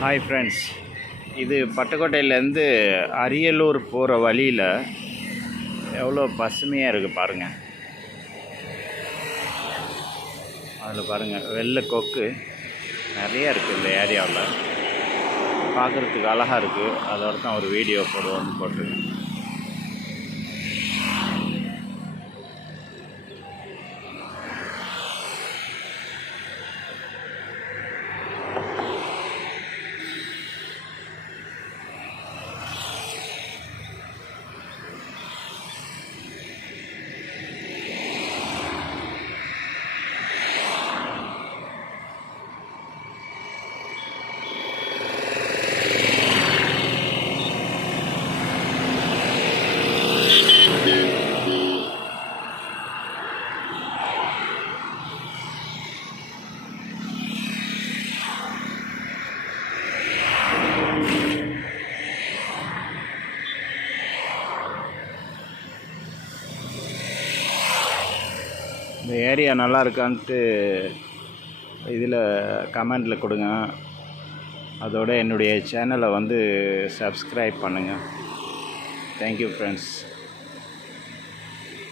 Hi friends, இது பட்டுக்கோட்டையிலேருந்து அரியலூர் போகிற வழியில் எவ்வளோ பசுமையாக இருக்குது பாருங்கள். அதில் பாருங்கள், வெள்ளை கொக்கு நிறையா இருக்குது இந்த ஏரியாவில். பார்க்குறதுக்கு அழகாக இருக்குது. அதோட தான் ஒரு வீடியோ போட்டிருக்கேன். இந்த ஏரியா நல்லா இருக்கான்ட்டு இதில் கமெண்டில் கொடுங்க. அதோட என்னுடைய சேனலை சப்ஸ்கிரைப் பண்ணுங்கள். Thank you friends.